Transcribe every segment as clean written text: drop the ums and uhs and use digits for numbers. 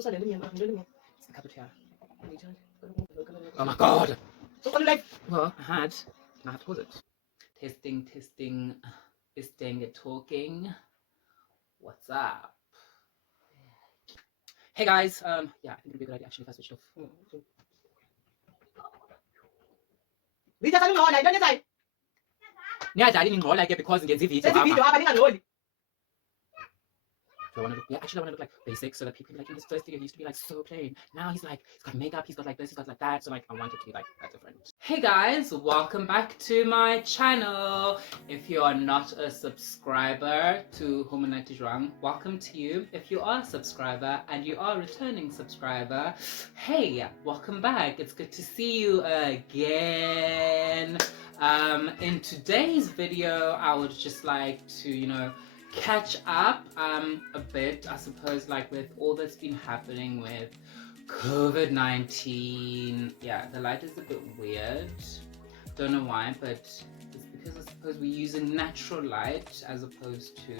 Oh my god! Well, I had, was it? Testing, talking. What's up? Hey guys, yeah, I think it'd be a good idea actually if I switched off. Yeah, I didn't like it because in the video. I want to look, yeah, actually I want to look like basic so that people can be like, in his first video he used to be like so plain. Now he's like, he's got makeup, he's got like this, he's got like that. So like, I want it to be like that different. Hey guys, welcome back to my channel. If you are not a subscriber to Monate Joang, welcome to you. If you are a subscriber and you are a returning subscriber, hey, welcome back. It's good to see you again. In today's video, I would just like to, catch up a bit, I suppose, like with all that's been happening with COVID-19. Yeah, the light is a bit weird. Don't know why, but it's because I suppose we're using natural light as opposed to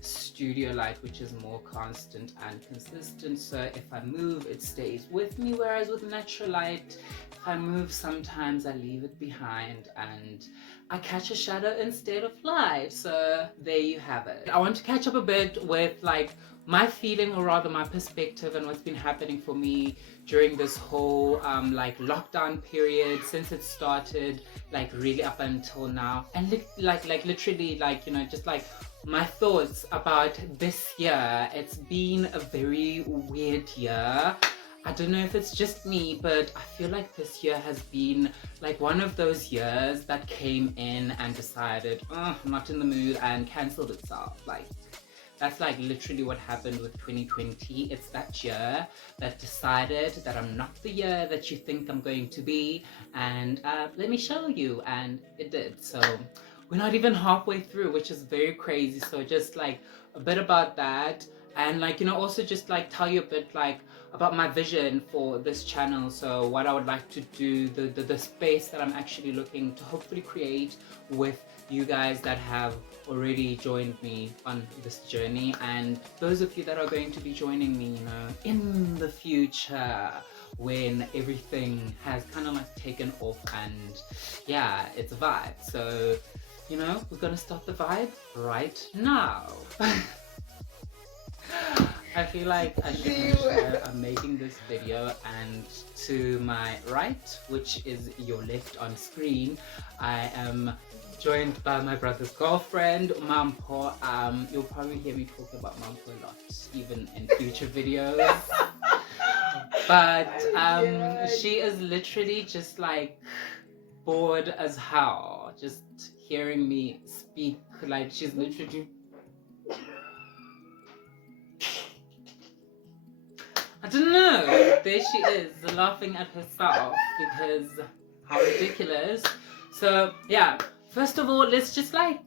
studio light, which is more constant and consistent. So if I move, it stays with me, whereas with natural light, if I move, sometimes I leave it behind and I catch a shadow instead of light. So there you have it. I want to catch up a bit with like my feeling, or rather my perspective, and what's been happening for me during this whole like lockdown period since it started, like really up until now, and literally like just like my thoughts about this year. It's been a very weird year. I don't know if it's just me, but I feel like this year has been like one of those years that came in and decided, I'm not in the mood, and cancelled itself. Like, that's like literally what happened with 2020. It's that year that decided that I'm not the year that you think I'm going to be, and let me show you, and it did. So we're not even halfway through, which is very crazy. So just like a bit about that, and like also just like tell you a bit like about my vision for this channel. So what I would like to do, the space that I'm actually looking to hopefully create with you guys that have already joined me on this journey, and those of you that are going to be joining me in the future when everything has kind of like taken off, and yeah, it's a vibe. So we're gonna start the vibe right now. I feel like I should mention I'm making this video, and to my right, which is your left on screen, I am joined by my brother's girlfriend, Mampo. You'll probably hear me talk about Mampo a lot, even in future videos. But she is literally just like bored as hell, just hearing me speak. Like, she's literally, I don't know, there she is laughing at herself because how ridiculous. So yeah, first of all, let's just like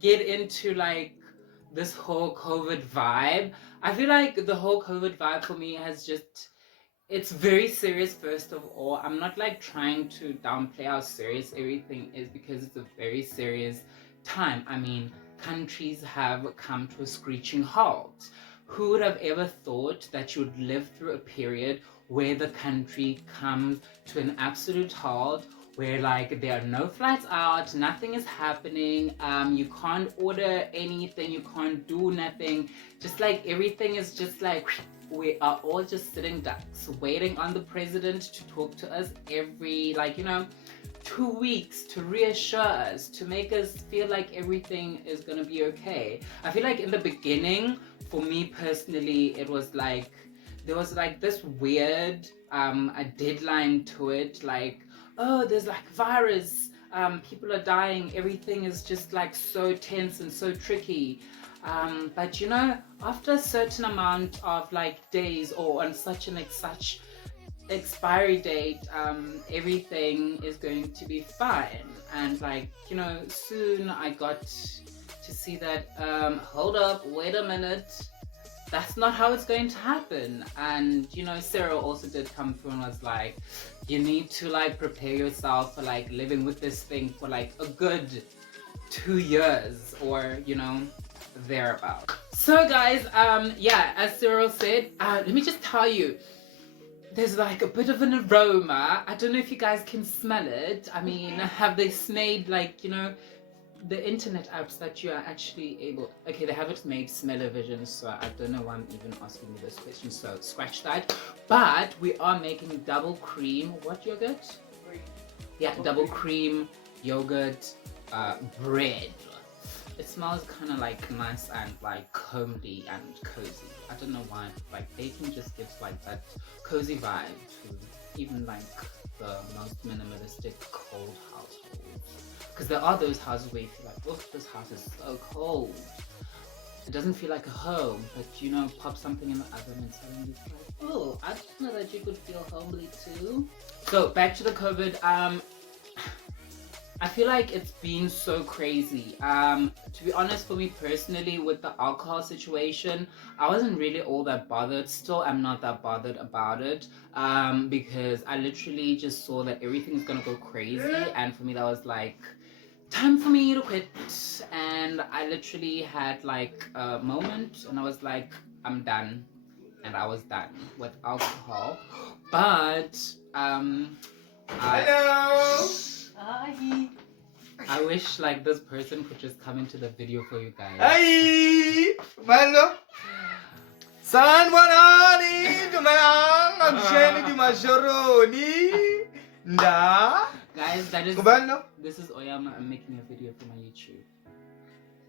get into like this whole COVID vibe. I feel like the whole COVID vibe for me has just, it's very serious. First of all, I'm not like trying to downplay how serious everything is, because it's a very serious time. I mean, countries have come to a screeching halt. Who would have ever thought that you would live through a period where the country comes to an absolute halt, where like there are no flights out, nothing is happening, you can't order anything, you can't do nothing, just like everything is just like, we are all just sitting ducks waiting on the president to talk to us every 2 weeks to reassure us, to make us feel like everything is gonna be okay. I feel like in the beginning, for me personally, it was like there was like this weird a deadline to it, like, oh, there's like virus, people are dying, everything is just like so tense and so tricky. But after a certain amount of like days, or on such expiry date, everything is going to be fine. And like soon I got to see that hold up, wait a minute, that's not how it's going to happen. And Sarah also did come through and was like, you need to like prepare yourself for like living with this thing for like a good 2 years, or thereabout. So guys, yeah, as Cyril said, let me just tell you, there's like a bit of an aroma. I don't know if you guys can smell it. I mean, have they made like, you know, the internet apps that you are actually able, okay, they haven't made smell-o-vision, so I don't know why I'm even asking you this question, so scratch that. But we are making double cream, what yogurt? Yeah, double cream yogurt bread. It smells kind of like nice and like homely and cozy. I don't know why, like baking just gives like that cozy vibe to even like the most minimalistic cold households. Because there are those houses where you feel like, oh, this house is so cold. It doesn't feel like a home, but you know, pop something in the oven and suddenly it's like, oh, I didn't know that you could feel homely too. So back to the COVID. I feel like it's been so crazy. To be honest, for me personally, with the alcohol situation, I wasn't really all that bothered. Still, I'm not that bothered about it, because I literally just saw that everything's gonna go crazy, and for me, that was like time for me to quit. And I literally had like a moment, and I was like, I'm done, and I was done with alcohol. But Hello. I wish like this person could just come into the video for you guys. Hi. Malo. Sanwanani dumalang magsheni di majoroni. Nda. Guys, that is Kubano. this is Oyama. I'm making a video for my YouTube.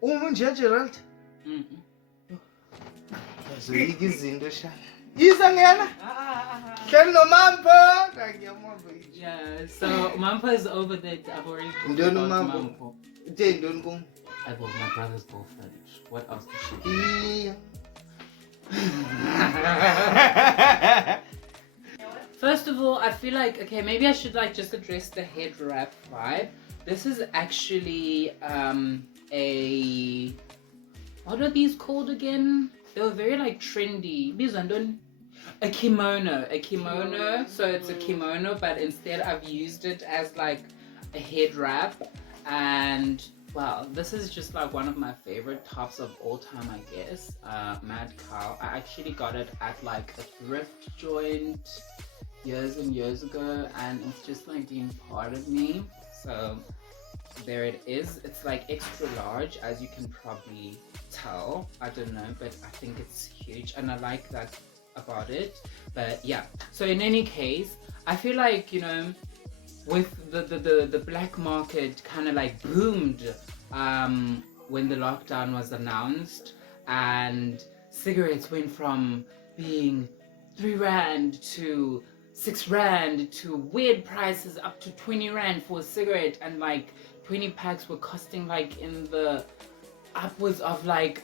Umunje Gerald. Mm-hmm. Zoyiki izinto shana. Yiza ngena. Hleli nomampo. Ngiyamamba. Yeah, so Mampa is over there. I've already talked Don't about Mampa. Mampa. Don't go. I bought my brother's girlfriend. What else could she do? Yeah. First of all, I feel like, okay, maybe I should like just address the head wrap vibe. This is actually a, what are these called again? They were very like trendy. A kimono. So it's a kimono, but instead I've used it as like a head wrap. And wow, this is just like one of my favorite tops of all time, I guess. Mad Cow. I actually got it at like a thrift joint years and years ago, and it's just like being part of me. So there it is. It's like extra large, as you can probably tell. I don't know, but I think it's huge, and I like that about it. But yeah, so in any case, I feel like, you know, with the black market kind of like boomed when the lockdown was announced, and cigarettes went from being 3 rand to 6 rand to weird prices up to 20 rand for a cigarette, and like 20 packs were costing like in the upwards of like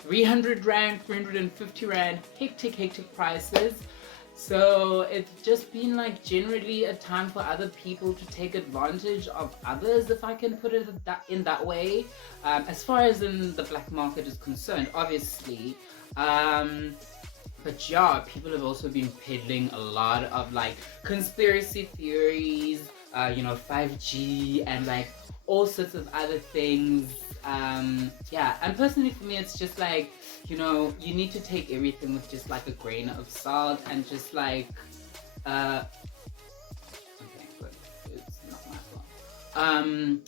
300 rand, 350 rand, hectic prices. So it's just been like generally a time for other people to take advantage of others, if I can put it in that way, as far as in the black market is concerned, obviously. But yeah, people have also been peddling a lot of like conspiracy theories, you know, 5G and like all sorts of other things. Yeah, and personally for me, it's just like, you know, you need to take everything with just like a grain of salt, and just like, okay, good, it's not my fault.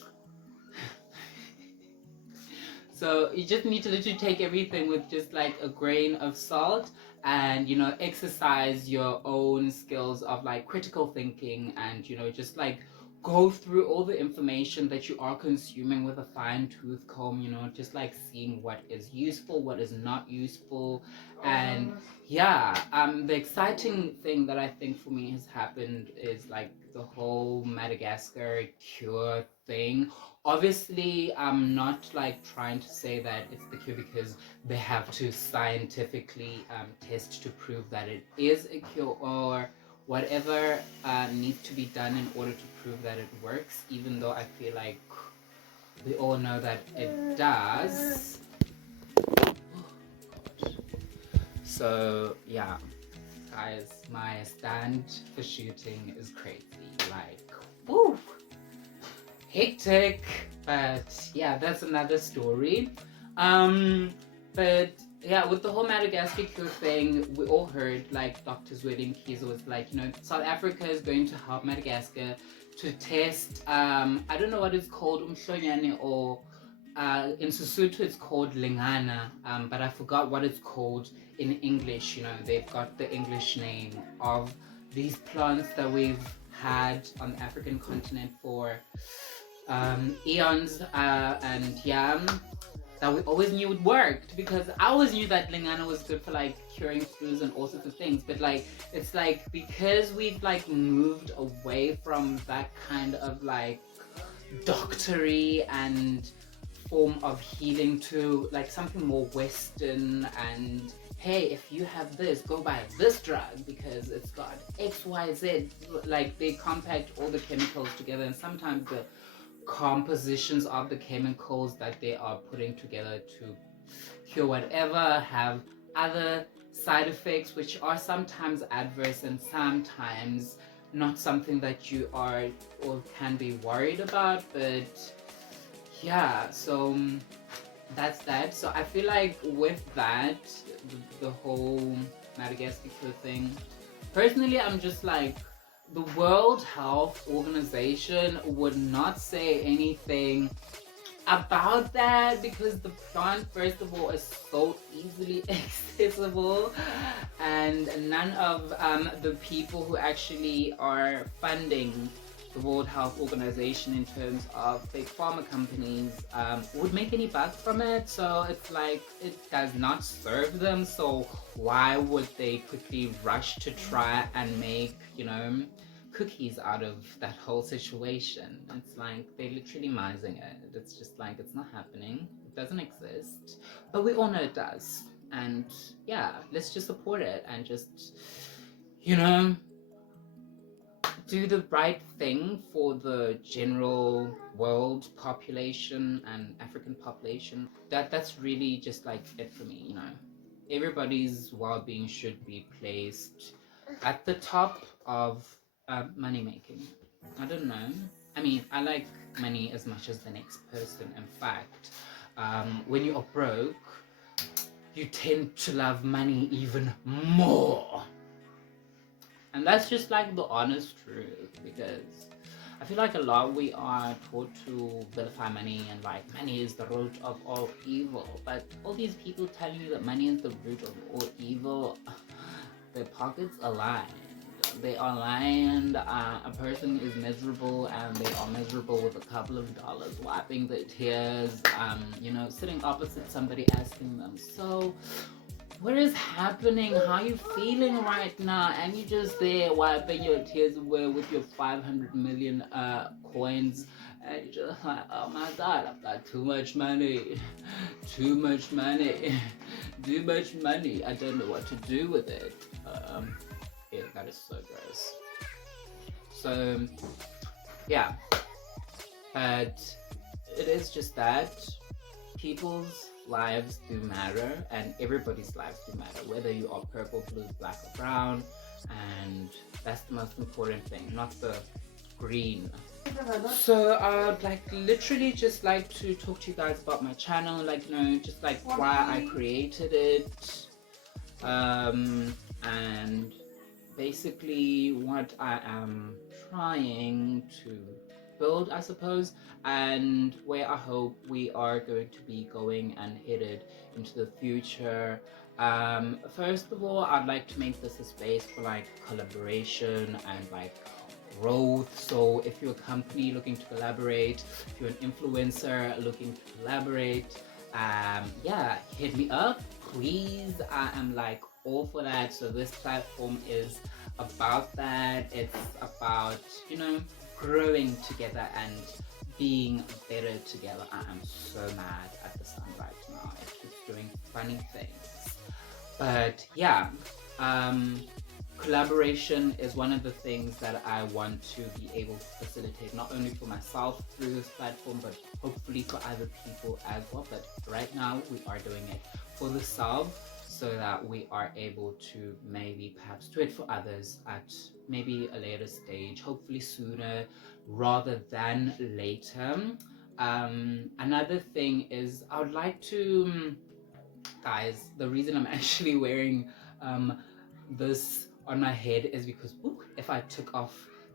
So you just need to literally take everything with just like a grain of salt, and, you know, exercise your own skills of like critical thinking, and, you know, just like go through all the information that you are consuming with a fine-tooth comb, you know, just like seeing what is useful, what is not useful. And yeah, the exciting thing that I think for me has happened is like the whole Madagascar cure thing. Obviously, I'm not like trying to say that it's the cure, because they have to scientifically test to prove that it is a cure, or whatever needs to be done in order to prove that it works, even though I feel like we all know that it does. So yeah, guys, my stand for shooting is crazy, like, woo, hectic. But yeah, that's another story. But yeah, with the whole Madagascar cure thing, we all heard like Dr. Zweli Mkhize was like, South Africa is going to help Madagascar to test, I don't know what it's called, umhlonyane, or in Sesotho it's called lingana, but I forgot what it's called in English. They've got the English name of these plants that we've had on the African continent for eons, and yeah, that we always knew it worked, because I always knew that lingana was good for like curing flus and all sorts of things, but like it's like because we've like moved away from that kind of like doctory and form of healing to like something more Western, and hey, if you have this, go buy this drug because it's got XYZ. Like they compact all the chemicals together, and sometimes the compositions of the chemicals that they are putting together to cure whatever have other side effects, which are sometimes adverse and sometimes not something that you are or can be worried about. But yeah, so that's that. So I feel like with that, the whole Madagascar thing, personally, I'm just like, the World Health Organization would not say anything about that, because the plant, first of all, is so easily accessible, and none of the people who actually are funding the World Health Organization in terms of big pharma companies would make any bucks from it. So it's like, it does not serve them, so why would they quickly rush to try and make cookies out of that whole situation? It's like they're literally mising it. It's just like, it's not happening, it doesn't exist, but we all know it does. And yeah, let's just support it and just do the right thing for the general world population and African population. That's really just like it for me. Everybody's well-being should be placed at the top of money making. I don't know. I mean, I like money as much as the next person. In fact, when you are broke, you tend to love money even more. And that's just like the honest truth, because I feel like a lot we are taught to vilify money and like money is the root of all evil. But all these people telling you that money is the root of all evil, their pockets are lined. They are lined. A person is miserable, and they are miserable with a couple of dollars, wiping their tears, sitting opposite somebody asking them, so what is happening? How are you feeling right now? And you just there wiping your tears away with your 500 million coins, and you're just like, oh my god, I've got too much money, too much money, too much money. I don't know what to do with it. Yeah, that is so gross. So yeah, but it is just that people's lives do matter, and everybody's lives do matter, whether you are purple, blue, black, or brown, and that's the most important thing, not the green. So I'd literally just like to talk to you guys about my channel, just like why I created it, and basically what I am trying to build, I suppose, and where I hope we are going to be going and headed into the future. First of all, I'd like to make this a space for like collaboration and growth. So if you're a company looking to collaborate, if you're an influencer looking to collaborate, yeah, hit me up, please. I am all for that. So this platform is about that. It's about growing together and being better together. I am so mad at the sun right now. It keeps doing funny things. But yeah, collaboration is one of the things that I want to be able to facilitate, not only for myself through this platform, but hopefully for other people as well. But right now we are doing it for the self, so that we are able to maybe perhaps do it for others at maybe a later stage, hopefully sooner rather than later. Another thing is I would like to guys, the reason I'm actually wearing this on my head is because if I took off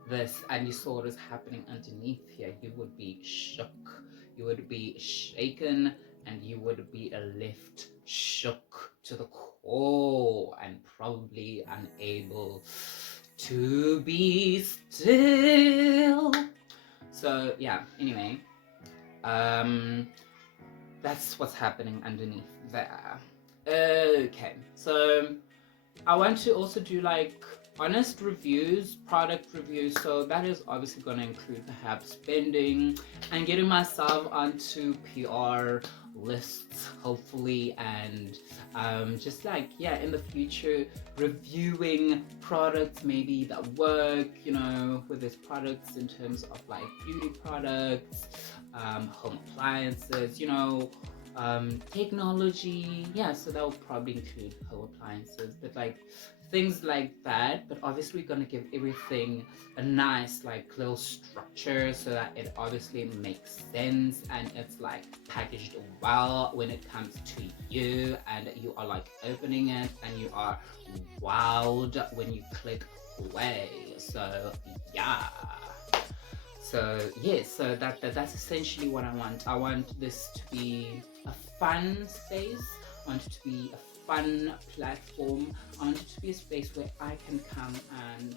this and you saw what was happening underneath here, you would be shook, you would be shaken, and you would be left shook to the core and probably unable to be still. So yeah, anyway, that's what's happening underneath there. Okay, so I want to also do like honest reviews, product reviews. So that is obviously going to include perhaps spending and getting myself onto PR lists, hopefully, and just like, yeah, in the future, reviewing products maybe that work, you know, with these products in terms of like beauty products, home appliances, you know, technology. Yeah, so that will probably include home appliances, but like things like that. But obviously we're gonna give everything a nice like little structure so that it obviously makes sense and it's like packaged well when it comes to you, and you are like opening it and you are wowed when you click play. So yeah, so yes, so that's essentially what I want. I want this to be a fun space. I want it to be a fun platform. I want it to be a space where I can come and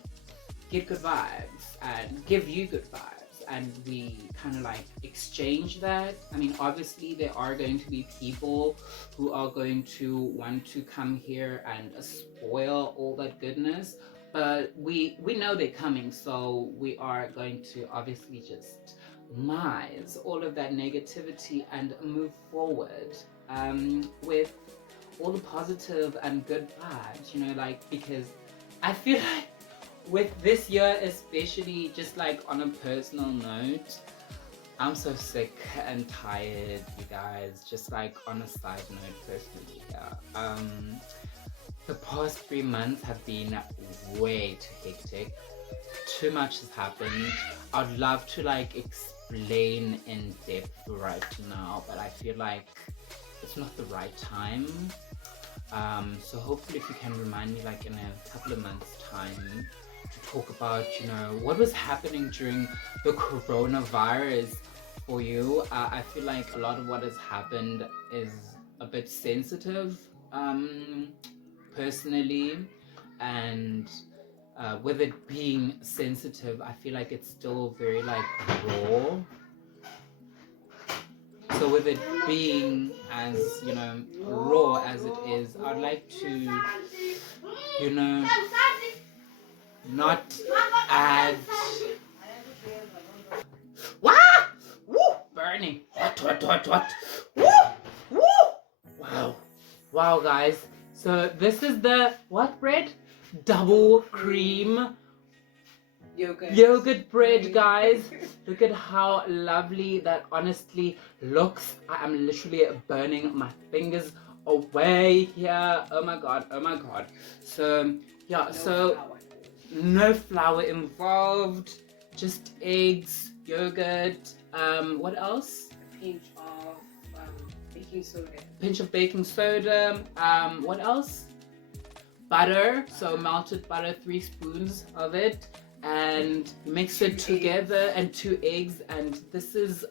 get good vibes and give you good vibes, and we kind of like exchange that. I mean, obviously there are going to be people who are going to want to come here and spoil all that goodness, but we know they're coming, so we are going to obviously just minimize all of that negativity and move forward with all the positive and good vibes, you know, like, because I feel like with this year especially, just like on a personal note, I'm so sick and tired, you guys. Just like on a side note, personally, yeah. The past 3 months have been way too hectic. Too much has happened. I'd love to like explain in depth right now, but I feel like it's not the right time. So hopefully if you can remind me like in a couple of months time to talk about, you know, what was happening during the coronavirus for you. I feel like a lot of what has happened is a bit sensitive, personally, and with it being sensitive, I feel like it's still very like raw. So with it being as, you know, raw as it is, I'd like to, you know, not add. What? Woo! Burning. What? Woo! Woo! Wow. Wow, guys. So this is the what bread? Double cream yogurt bread, guys. Look at how lovely that honestly looks. I am literally burning my fingers away here. Oh my god, oh my god. So yeah, no flour involved, just eggs, yogurt, what else? Pinch of baking soda, what else? Butter, so melted butter, 3 spoons of it, and mix it together, and 2 eggs, and this is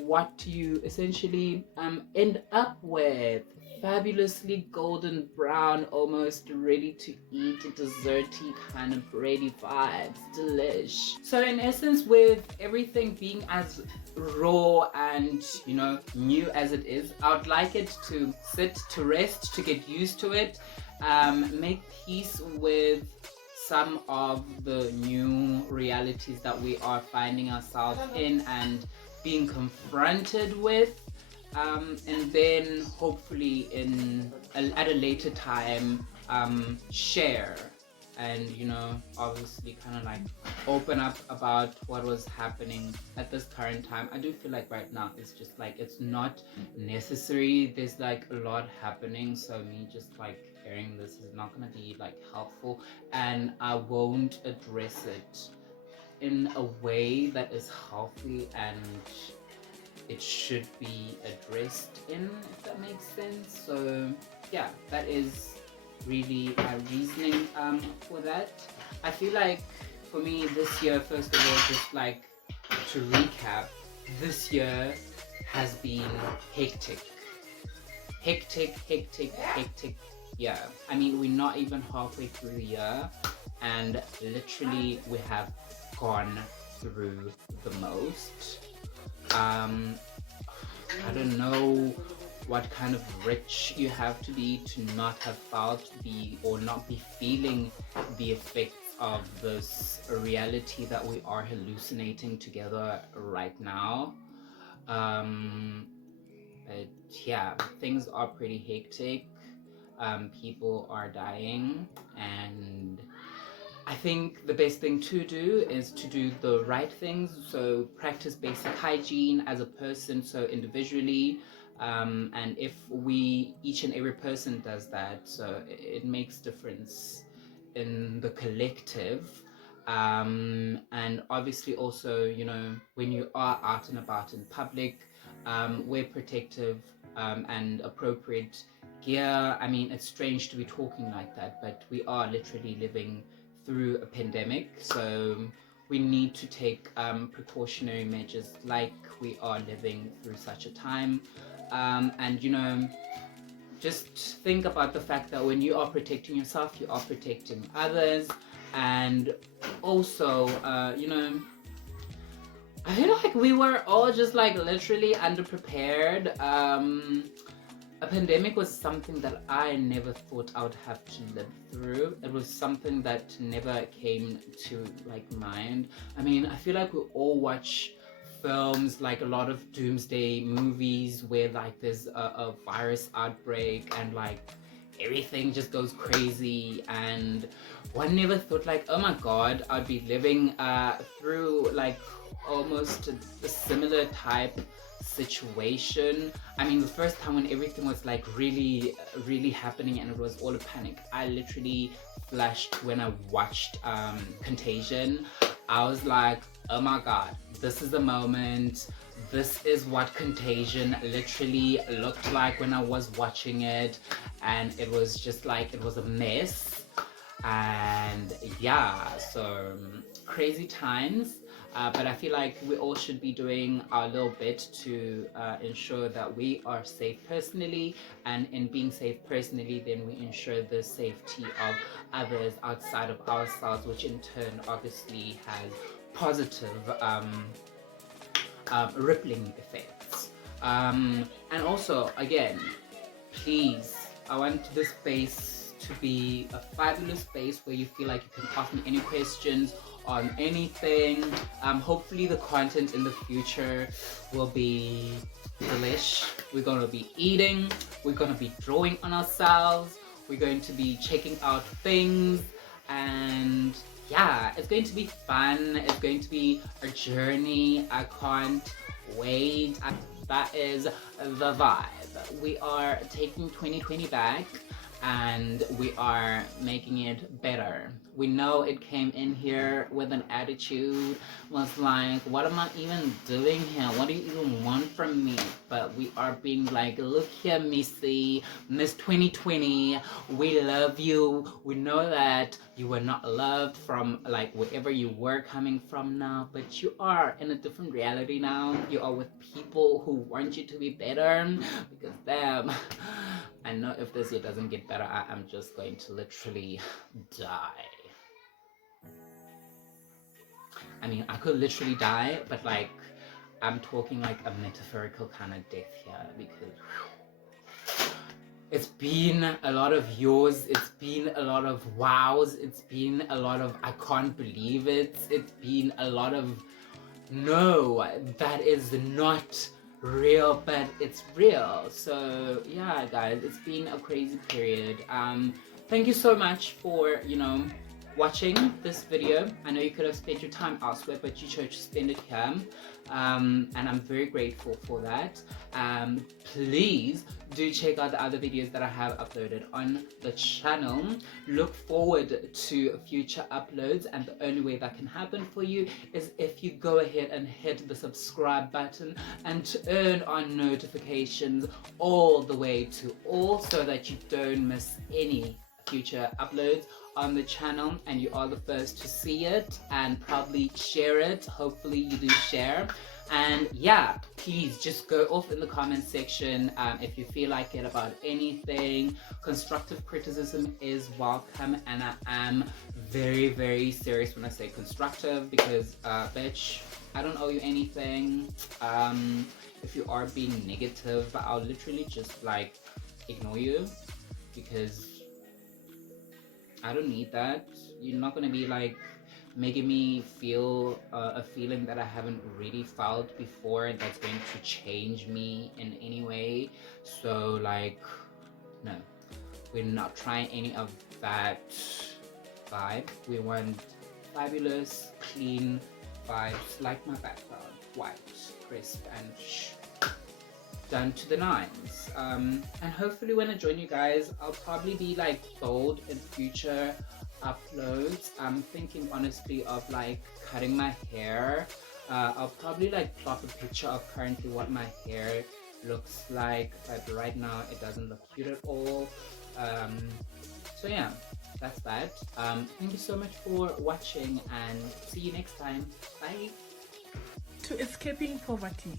what you essentially end up with. Fabulously golden brown, almost ready to eat, desserty kind of bready vibes. Delish. So in essence, with everything being as raw and, you know, new as it is, I would like it to sit, to rest, to get used to it, make peace with some of the new realities that we are finding ourselves in and being confronted with, and then hopefully at a later time share and, you know, obviously kind of like open up about what was happening at this current time. I do feel like right now it's just like it's not necessary. There's like a lot happening, so me just like airing this is not going to be like helpful, and I won't address it in a way that is healthy and it should be addressed in, if that makes sense. So yeah, that is really my reasoning for that. I feel like for me this year, first of all, just like to recap, this year has been hectic. Yeah, I mean, we're not even halfway through the year, and literally we have gone through the most. I don't know what kind of rich you have to be to not have felt or not be feeling the effects of this reality that we are hallucinating together right now. But yeah, things are pretty hectic. People are dying, and I think the best thing to do is to do the right things. So practice basic hygiene as a person, so individually. And if each and every person does that, so it makes difference in the collective. And obviously also, when you are out and about in public, wear protective and appropriate gear. I mean, it's strange to be talking like that, but we are literally living through a pandemic, so we need to take precautionary measures like we are living through such a time. And just think about the fact that when you are protecting yourself, you are protecting others. And also, I feel like we were all just like literally underprepared. A pandemic was something that I never thought I would have to live through. It was something that never came to like mind. I mean, I feel like we all watch films, like a lot of doomsday movies where like there's a virus outbreak and like everything just goes crazy, and one never thought like, oh my god, I'd be living through like almost a similar type situation. I mean, the first time when everything was like really happening and it was all a panic, I literally flashed when I watched Contagion. I was like, oh my god, this is the moment. This is what Contagion literally looked like when I was watching it, and it was just like, it was a mess. And yeah, so crazy times. But I feel like we all should be doing our little bit to ensure that we are safe personally, and in being safe personally, then we ensure the safety of others outside of ourselves, which in turn obviously has positive rippling effects. And also, again, please, I want this space to be a fabulous space where you feel like you can ask me any questions on anything. Hopefully the content in the future will be delish. We're going to be eating, we're going to be drawing on ourselves, we're going to be checking out things, and yeah, it's going to be fun. It's going to be a journey. I can't wait. That is the vibe. We are taking 2020 back, and we are making it better. We know it came in here with an attitude, was like, what am I even doing here? What do you even want from me? But we are being like, look here, Missy, Miss 2020, we love you. We know that you were not loved from like wherever you were coming from now, but you are in a different reality now. You are with people who want you to be better, because damn, I know if this year doesn't get better, I am just going to literally die. I mean, I could literally die, but like, I'm talking like a metaphorical kind of death here, because it's been a lot of yours, it's been a lot of wows, it's been a lot of I can't believe it, it's been a lot of no, that is not real, but it's real. So yeah, guys, it's been a crazy period. Thank you so much for watching this video. I know you could have spent your time elsewhere, but you chose to spend it here, and I'm very grateful for that. Please do check out the other videos that I have uploaded on the channel. Look forward to future uploads, and the only way that can happen for you is if you go ahead and hit the subscribe button and turn on notifications all the way to all, so that you don't miss any future uploads on the channel and you are the first to see it, and probably share it. Hopefully you do share. And yeah, please just go off in the comment section if you feel like it about anything. Constructive criticism is welcome, and I am very, very serious when I say constructive, because bitch, I don't owe you anything. If you are being negative, I'll literally just like ignore you, because I don't need that. You're not gonna be like making me feel a feeling that I haven't really felt before, that's going to change me in any way. So like, no, we're not trying any of that vibe. We want fabulous, clean vibes, like my background, white, crisp, and done to the nines. And hopefully when I join you guys, I'll probably be like bold in future uploads. I'm thinking honestly of like cutting my hair. I'll probably like plot a picture of currently what my hair looks like, but right now it doesn't look cute at all. So yeah, that's that. Thank you so much for watching, and see you next time. Bye. To escaping poverty.